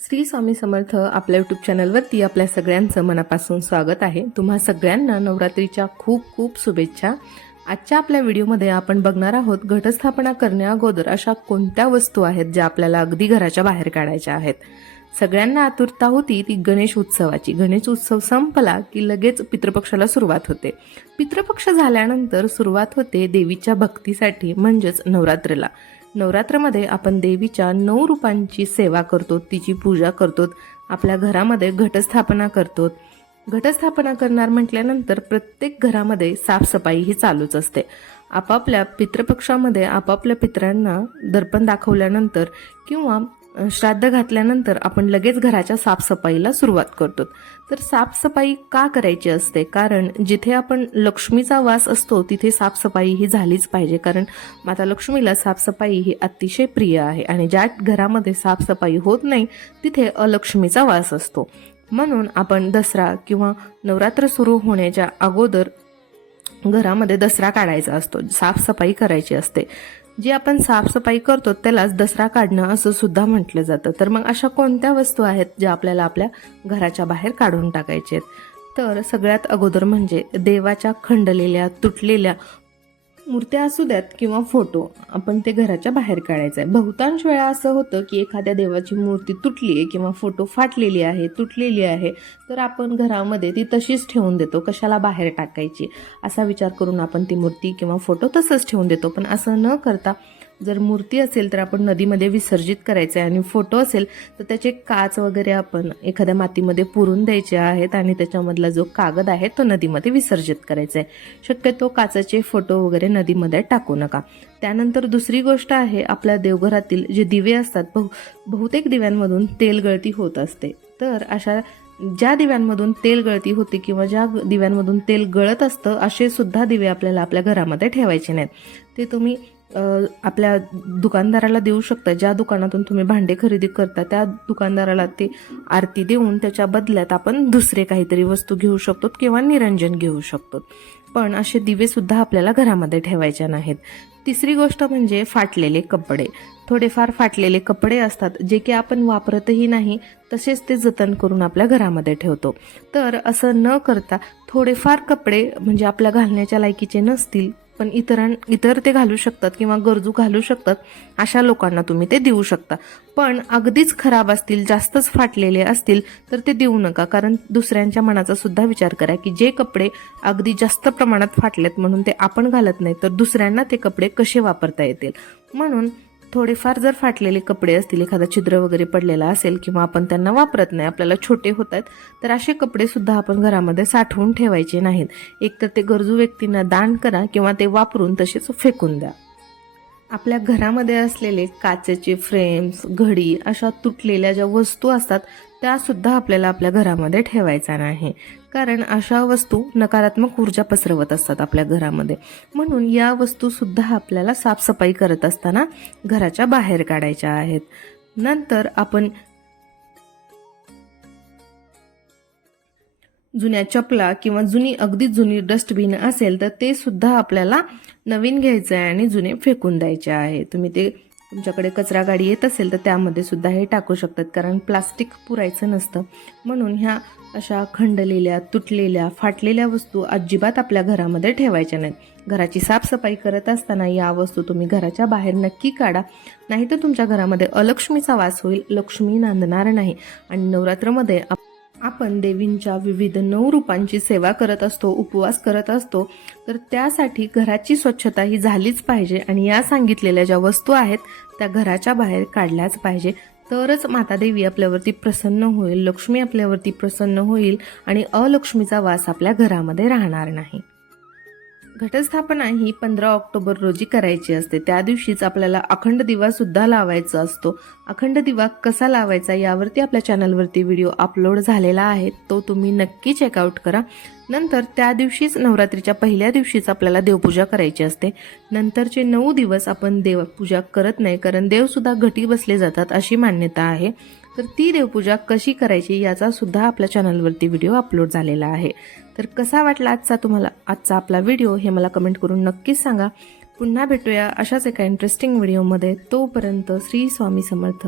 श्री स्वामी समर्थ आपल्या यूट्यूब चॅनलवरती आपल्या सगळ्यांचं मनापासून स्वागत आहे। तुम्हा सगळ्यांना नवरात्रीच्या खूप खूप शुभेच्छा। आजच्या आपल्या व्हिडिओमध्ये आपण बघणार आहोत घटस्थापना करण्याअगोदर अशा कोणत्या वस्तू आहेत ज्या आपल्याला अगदी घराच्या बाहेर काढायच्या आहेत। सगळ्यांना आतुरता होती ती गणेश उत्सवाची। गणेश उत्सव संपला की लगेच पितृपक्षाला सुरुवात होते। पितृपक्ष झाल्यानंतर सुरुवात होते देवीच्या भक्तीसाठी म्हणजेच नवरात्रीला। नवरात्रमध्ये आपण देवीच्या 9 रूपांची सेवा करतो, तिची पूजा करतो, आपल्या घरामध्ये घटस्थापना करतो। घटस्थापना करणार म्हटल्यानंतर प्रत्येक घरामध्ये साफसफाई ही चालूच असते। आपापल्या पितृपक्षामध्ये आपापल्या पितरांना दर्पण दाखवल्यानंतर किंवा श्राद्ध घातल्यानंतर आपण लगेच घराच्या साफसफाईला सुरुवात करतो। तर साफसफाई का करायची असते? कारण जिथे आपण लक्ष्मीचा वास असतो तिथे साफसफाई ही झालीच पाहिजे, कारण माता लक्ष्मीला साफसफाई ही अतिशय प्रिय आहे आणि ज्या घरामध्ये साफसफाई होत नाही तिथे अलक्ष्मीचा वास असतो। म्हणून आपण दसरा किंवा नवरात्र सुरू होण्याच्या अगोदर घरामध्ये दसरा काढायचा असतो, साफसफाई करायची असते। जी आपण साफसफाई करतो त्यालाच दसरा काढणं असं सुद्धा म्हटलं जातं। तर मग अशा कोणत्या वस्तू आहेत ज्या आपल्याला आपल्या घराच्या बाहेर काढून टाकायचे आहेत? तर सगळ्यात अगोदर म्हणजे देवाच्या खंडलेल्या तुटलेल्या मूर्त्या असू द्यात किंवा फोटो, आपण ते घराच्या बाहेर काढायचं आहे। बहुतांश वेळा असं होतं की एखाद्या देवाची मूर्ती तुटली आहे किंवा फोटो फाटलेली आहे, तुटलेली आहे, तर आपण घरामध्ये ती तशीच ठेवून देतो, कशाला बाहेर टाकायची असा विचार करून आपण ती मूर्ती किंवा फोटो तसंच ठेवून देतो। पण असं न करता जर मूर्ती असेल तर आपण नदीमध्ये विसर्जित करायचे आणि फोटो असेल तर त्याचे काच वगैरे आपण एखाद्या मातीमध्ये पुरून द्यायचे आहेत आणि त्याच्यामधला जो कागद आहे तो नदीमध्ये विसर्जित करायचा आहे। शक्यतो काचेचे फोटो वगैरे नदीमध्ये टाकू नका। त्यानंतर दुसरी गोष्ट आहे, आपल्या देवघरातील जे दिवे असतात बहुतेक दिव्यांमधून तेल गळती होत असते। तर अशा ज्या दिव्यांमधून तेल गळती होते किंवा ज्या दिव्यांमधून तेल गळत असतं असे सुद्धा दिवे आपल्याला आपल्या घरामध्ये ठेवायचे नाहीत। ते तुम्ही आपल्या दुकानदाराला देऊ शकता। ज्या दुकानातून तुम्ही भांडे खरेदी करता त्या दुकानदाराला ते आरती देऊन त्याच्या बदल्यात आपण दुसरे काहीतरी वस्तू घेऊ शकतो किंवा निरंजन घेऊ शकतो। पण असे दिवे सुद्धा आपल्याला घरामध्ये ठेवायचे नाहीत। तिसरी गोष्ट म्हणजे फाटलेले कपडे। थोडेफार फाटलेले कपडे असतात जे की आपण वापरतही नाही, तसेच ते जतन करून आपल्या घरामध्ये ठेवतो। तर असं न करता थोडेफार कपडे म्हणजे आपल्या घालण्याच्या लायकीचे नसतील पण इतर ते घालू शकतात किंवा गरजू घालू शकतात अशा लोकांना तुम्ही ते देऊ शकता। पण अगदीच खराब असतील, जास्तच फाटलेले असतील तर ते देऊ नका, कारण दुसऱ्यांच्या मनाचा सुद्धा विचार करा की जे कपडे अगदी जास्त प्रमाणात फाटलेत म्हणून ते आपण घालत नाही तर दुसऱ्यांना ते कपडे कसे वापरता येतील। म्हणून थोडेफार जर फाटलेले कपडे असतील, एखादा छिद्र वगैरे पडलेला असेल किंवा आपण त्यांना वापरत नाही, आपल्याला छोटे होत आहेत, तर असे कपडे सुद्धा आपण घरामध्ये साठवून ठेवायचे नाहीत। एकतर ते गरजू व्यक्तींना दान करा किंवा ते वापरून तसेच फेकून द्या। आपल्या घरामध्ये असलेले काचेचे फ्रेम्स, घडी अशा तुटलेल्या ज्या वस्तू असतात त्या सुद्धा आपल्याला आपल्या घरामध्ये ठेवायचा नाही, कारण अशा वस्तू नकारात्मक ऊर्जा पसरवत असतात आपल्या घरामध्ये। म्हणून या वस्तू सुद्धा आपल्याला साफसफाई करत असताना घराच्या बाहेर काढायच्या आहेत। नंतर आपण जुन्या चपला किंवा अगदी जुनी डस्टबिन असेल तर ते सुद्धा आपल्याला नवीन घ्यायचं आहे आणि जुने फेकून द्यायचे आहे। तुम्ही ते तुमच्याकडे कचरा गाडी येत असेल तर त्यामध्ये सुद्धा हे टाकू शकतात, कारण प्लास्टिक पुरायचं नसतं। म्हणून ह्या अशा खंडलेल्या, तुटलेल्या, फाटलेल्या वस्तू अजिबात आपल्या घरामध्ये ठेवायच्या नाहीत। घराची साफसफाई करत असताना या वस्तू तुम्ही घराच्या बाहेर नक्की काढा, नाहीतर तुमच्या घरामध्ये अलक्ष्मीचा वास होईल, लक्ष्मी नांदणार नाही। आणि नवरात्रमध्ये आपण देवींच्या विविध 9 रूपांची सेवा करत असतो, उपवास करत असतो, तर त्यासाठी घराची स्वच्छता ही झालीच पाहिजे आणि या सांगितलेल्या ज्या वस्तू आहेत त्या घराच्या बाहेर काढल्याच पाहिजे। तरच माता देवी आपल्यावरती प्रसन्न होईल, लक्ष्मी आपल्यावरती प्रसन्न होईल आणि अलक्ष्मीचा वास आपल्या घरामध्ये राहणार नाही। घटस्थापना ही 15 ऑक्टोबर रोजी करायची असते। त्या दिवशीच आपल्याला अखंड दिवा सुद्धा लावायचा असतो। अखंड दिवा कसा लावायचा यावरती आपल्या चॅनलवरती व्हिडिओ अपलोड झालेला आहे, तो तुम्ही नक्की चेकआउट करा। नंतर त्या दिवशीच नवरात्रीच्या पहिल्या दिवशीच आपल्याला देवपूजा करायची असते। नंतरचे 9 दिवस आपण देवपूजा करत नाही, कारण देव सुद्धा घटी बसले जातात अशी मान्यता आहे। तर ती देवपूजा कशी करायची याचा सुद्धा आपल्या चॅनलवरती व्हिडिओ अपलोड झालेला आहे। तर कसा वाटला आजचा आपला व्हिडिओ हे मला कमेंट करून नक्कीच सांगा। पुन्हा भेटूया अशाच एका इंटरेस्टिंग व्हिडिओमध्ये। तोपर्यंत श्री स्वामी समर्थ।